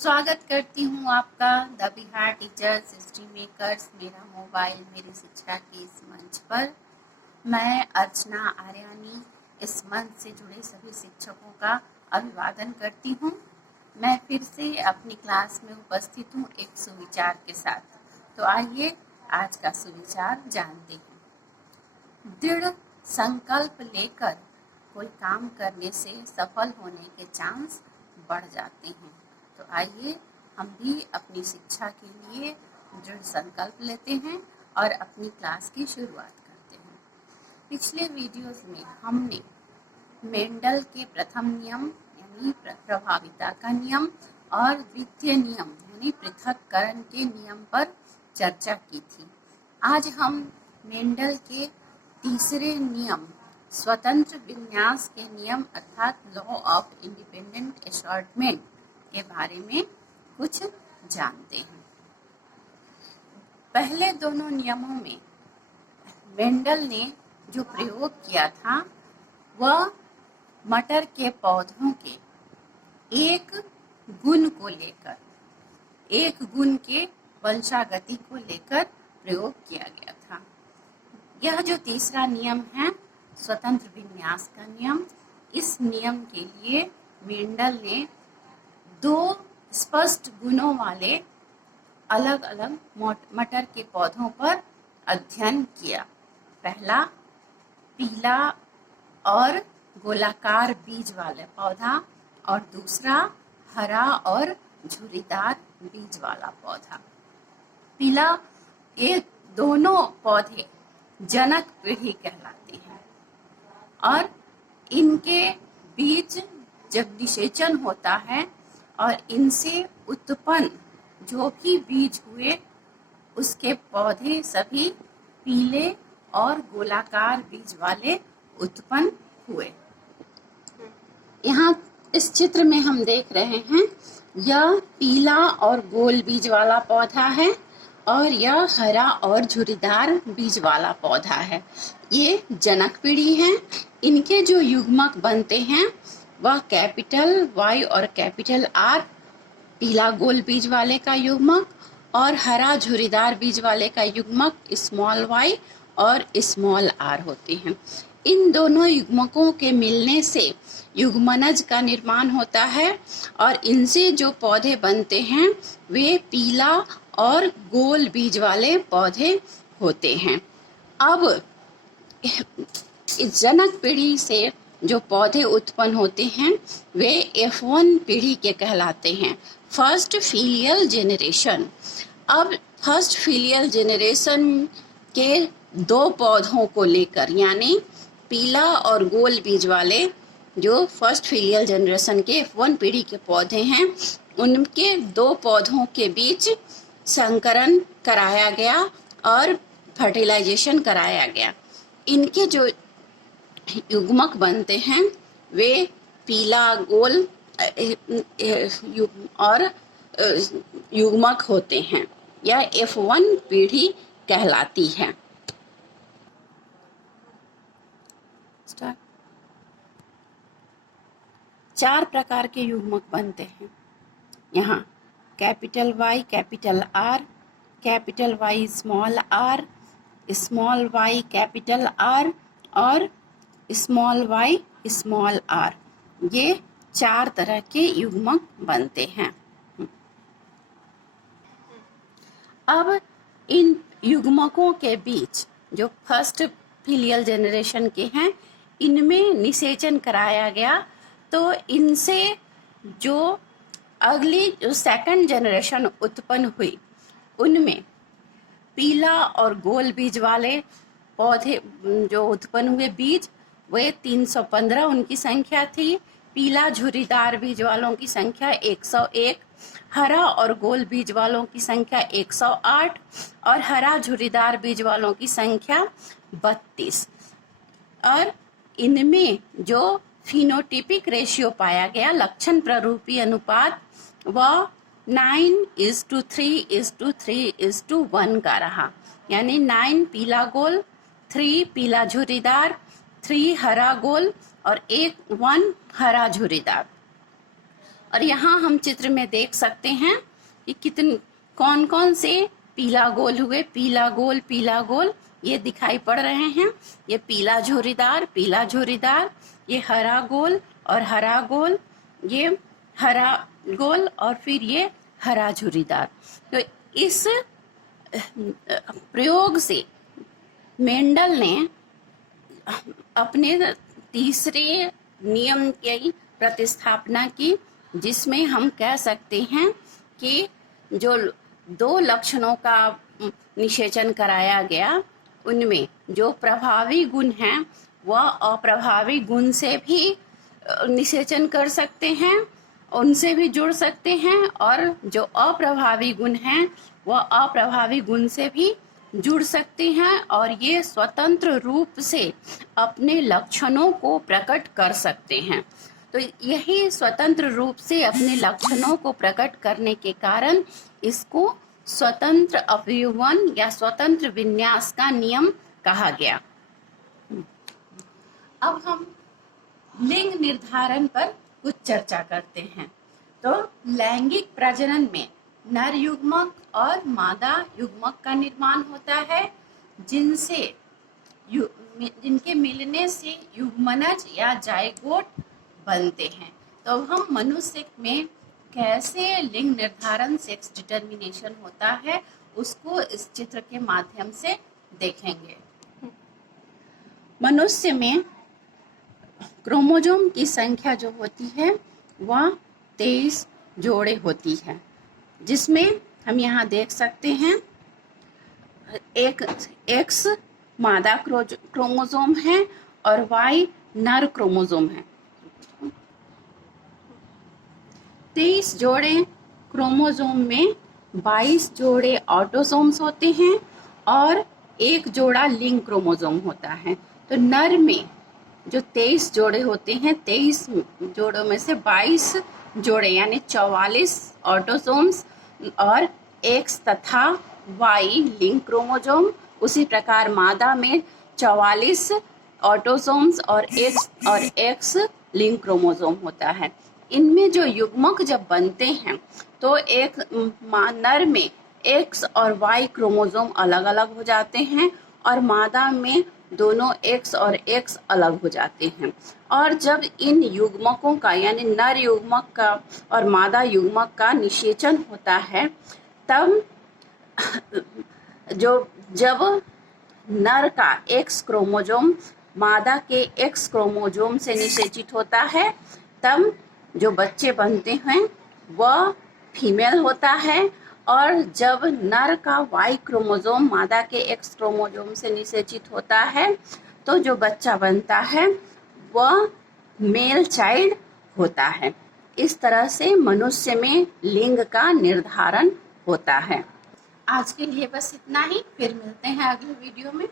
स्वागत करती हूँ आपका the Bihar teachers history makers मेरा मोबाइल मेरी शिक्षा के इस मंच पर। मैं अर्चना आर्यानी इस मंच से जुड़े सभी शिक्षकों का अभिवादन करती हूँ। मैं फिर से अपनी क्लास में उपस्थित हूँ एक सुविचार के साथ। तो आइए आज का सुविचार जानते हैं। दृढ़ संकल्प लेकर कोई काम करने से सफल होने के चांस बढ़ जाते हैं। तो आइए हम भी अपनी शिक्षा के लिए दृढ़ संकल्प लेते हैं और अपनी क्लास की शुरुआत करते हैं। पिछले वीडियोस में हमने मेंडल के प्रथम नियम यानी प्रभाविता का नियम और द्वितीय नियम यानी पृथक्करण के नियम पर चर्चा की थी। आज हम मेंडल के तीसरे नियम स्वतंत्र विन्यास के नियम अर्थात लॉ ऑफ इंडिपेंडेंट असॉर्टमेंट के बारे में कुछ जानते हैं। पहले दोनों नियमों में मेंडल ने जो प्रयोग किया था वह मटर के पौधों के एक गुण को लेकर, एक गुण के वंशागति को लेकर प्रयोग किया गया था। यह जो तीसरा नियम है स्वतंत्र विन्यास का नियम, इस नियम के लिए मेंडल ने दो स्पष्ट गुणों वाले अलग अलग मटर के पौधों पर अध्ययन किया। पहला पीला और गोलाकार बीज वाला पौधा और दूसरा हरा और झुर्रीदार बीज वाला पौधा। पीला, ये दोनों पौधे जनक पीढ़ी कहलाते हैं और इनके बीज जब निषेचन होता है और इनसे उत्पन्न जो भी बीज हुए उसके पौधे सभी पीले और गोलाकार बीज वाले उत्पन्न हुए। यहाँ इस चित्र में हम देख रहे हैं यह पीला और गोल बीज वाला पौधा है और यह हरा और झुर्रीदार बीज वाला पौधा है। ये जनक पीढ़ी है। इनके जो युग्मक बनते हैं वह कैपिटल Y और कैपिटल R, पीला गोल बीज वाले का युग्मक, और हरा झुर्रीदार बीज वाले का युग्मक स्मॉल y और स्मॉल r होते हैं। इन दोनों युग्मकों के मिलने से युग्मनज का निर्माण होता है और इनसे जो पौधे बनते हैं वे पीला और गोल बीज वाले पौधे होते हैं। अब इस जनक पीढ़ी से जो पौधे उत्पन्न होते हैं वे F1 पीढ़ी के कहलाते हैं, फर्स्ट फिलियल जेनरेशन। अब फर्स्ट फिलियल जेनरेशन के दो पौधों को लेकर यानी पीला और गोल बीज वाले जो फर्स्ट फिलियल जनरेशन के F1 पीढ़ी के पौधे हैं उनके दो पौधों के बीच संकरण कराया गया और फर्टिलाइजेशन कराया गया। इनके जो युग्मक बनते हैं वे पीला गोल और युग्मक होते हैं। यह F1 पीढ़ी कहलाती है। चार प्रकार के युग्मक बनते हैं यहाँ capital Y capital R, capital Y small r, small y capital R और स्मॉल y स्मॉल r। ये चार तरह के युग्मक बनते हैं। अब इन युग्मकों के बीच जो फर्स्ट फिलियल जनरेशन के हैं इनमें निषेचन कराया गया, तो इनसे जो अगली जो सेकंड जनरेशन उत्पन्न हुई उनमें पीला और गोल बीज वाले पौधे जो उत्पन्न हुए बीज वे 315 उनकी संख्या थी। पीला झुर्रीदार बीज वालों की संख्या 101, हरा और गोल बीज वालों की संख्या 108 और हरा झुर्रीदार बीज वालों की संख्या 32। और इनमें जो फिनोटिपिक रेशियो पाया गया, लक्षण प्ररूपी अनुपात, वह 9:3:3:1 का रहा। यानी 9 पीला गोल, 3 पीला झुर्रीदार, 3 हरा गोल और 1 हरा झुर्रीदार। और यहाँ हम चित्र में देख सकते हैं कि कितने कौन कौन से पीला गोल हुए, पीला गोल ये दिखाई पड़ रहे हैं। ये पीला झोरीदार, ये हरा गोल और हरा गोल, ये हरा गोल और फिर ये हरा झुर्रीदार। तो इस प्रयोग से मेंडल ने अपने तीसरे नियम की प्रतिस्थापना की, जिसमें हम कह सकते हैं कि जो दो लक्षणों का निषेचन कराया गया, उनमें जो प्रभावी गुण हैं वह अप्रभावी गुण से भी निषेचन कर सकते हैं, उनसे भी जुड़ सकते हैं, और जो अप्रभावी गुण हैं वह अप्रभावी गुण से भी जुड़ सकते हैं, और ये स्वतंत्र रूप से अपने लक्षणों को प्रकट कर सकते हैं। तो यही स्वतंत्र रूप से अपने लक्षणों को प्रकट करने के कारण इसको स्वतंत्र अवयवन या स्वतंत्र विन्यास का नियम कहा गया। अब हम लिंग निर्धारण पर कुछ चर्चा करते हैं। तो लैंगिक प्रजनन में नर युग्मक और मादा युग्मक का निर्माण होता है, जिनके मिलने से युग्मनज या जायगोट बनते हैं। तो हम मनुष्य में कैसे लिंग निर्धारण, सेक्स डिटर्मिनेशन होता है, उसको इस चित्र के माध्यम से देखेंगे। मनुष्य में क्रोमोसोम की संख्या जो होती है वह 23 जोड़े होती है, जिसमें हम यहाँ देख सकते हैं एक एक्स मादा क्रोमोसोम है और वाई नर क्रोमोसोम है। 23 जोड़े क्रोमोसोम में 22 जोड़े ऑटोसोम्स होते हैं और एक जोड़ा लिंग क्रोमोसोम होता है। तो नर में जो 23 जोड़े होते हैं, 23 जोड़ों में से 22 जोड़े यानी 44 ऑटोसोम्स और एक्स तथा वाई लिंग क्रोमोसोम। उसी प्रकार मादा में 44 ऑटोसोम्स और एक्स लिंग क्रोमोसोम होता है। इनमें जो युग्मक जब बनते हैं तो एक नर में एक्स और वाई क्रोमोसोम अलग अलग हो जाते हैं और मादा में दोनों एक्स और एक्स अलग हो जाते हैं। और जब इन युग्मकों का यानी नर युग्मक का और मादा युग्मक का निषेचन होता है, तब जब नर का एक्स क्रोमोसोम मादा के एक्स क्रोमोसोम से निषेचित होता है, तब जो बच्चे बनते हैं वह फीमेल होता है। और जब नर का वाई क्रोमोसोम मादा के एक्स क्रोमोसोम से निषेचित होता है, तो जो बच्चा बनता है वह मेल चाइल्ड होता है। इस तरह से मनुष्य में लिंग का निर्धारण होता है। आज के लिए बस इतना ही, फिर मिलते हैं अगले वीडियो में।